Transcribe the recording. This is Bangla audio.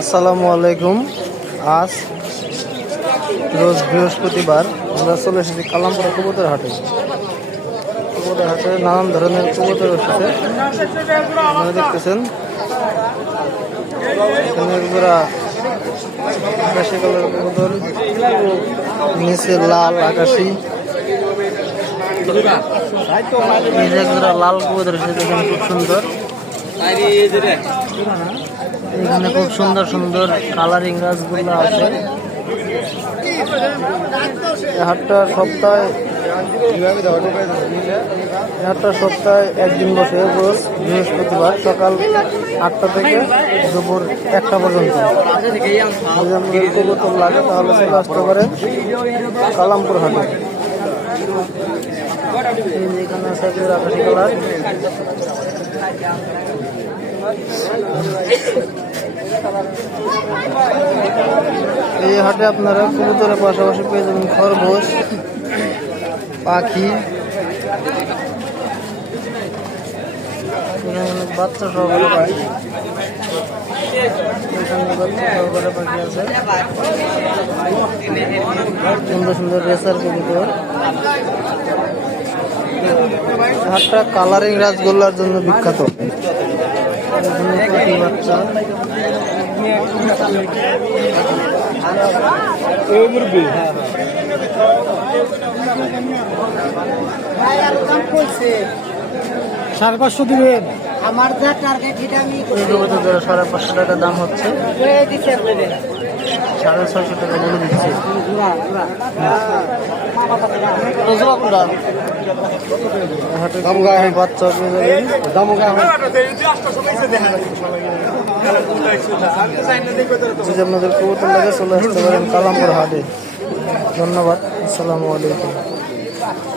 আসসালামু আলাইকুম। আজ রোজ বৃহস্পতিবার আমরা চলে এসেছি কালামপুরা কবুতর হাটে। কবুতর হাটে নানান ধরনের কবুতর এসেছে, আপনারা দেখতেছেন। আকাশি কালার কবুতর, নিচে লাল আকাশি, লাল কবুতর এসেছে, দেখেন খুব সুন্দর। এখানে খুব সুন্দর সুন্দর কালারিং গাছগুলো আছে। হাটটা সপ্তাহে একদিন বসে, রোজ বৃহস্পতিবার সকাল 8টা থেকে দুপুর 1টা পর্যন্ত। কবুতর লাগে তাহলে চলে আসতে পারেন কালামপুর হাটে। এখানে আছে আকাশি কালার। এই হাটে আপনারা কবুতরের পাশাপাশি পেয়ে যাবেন খরগোশ, পাখি, বাচ্চা সহকারে পাখি। এখানে বাচ্চা সহকারে পাখি আছে, সুন্দর সুন্দর রেসার কবুতর। হাটটা কালারিং রাজগোল্লার জন্য বিখ্যাত। বাচ্চা সাড়ে 500 দিবেন। আমার যা টার্গেট এটা আমি 550 টাকা দাম হচ্ছে, 650 টাকা বলে দিচ্ছে। বাচ্চা যদি আপনাদের কবুতর লাগে চলে আসতে পারেন কালামপুর হাটে। ধন্যবাদ, আসসালামু আলাইকুম।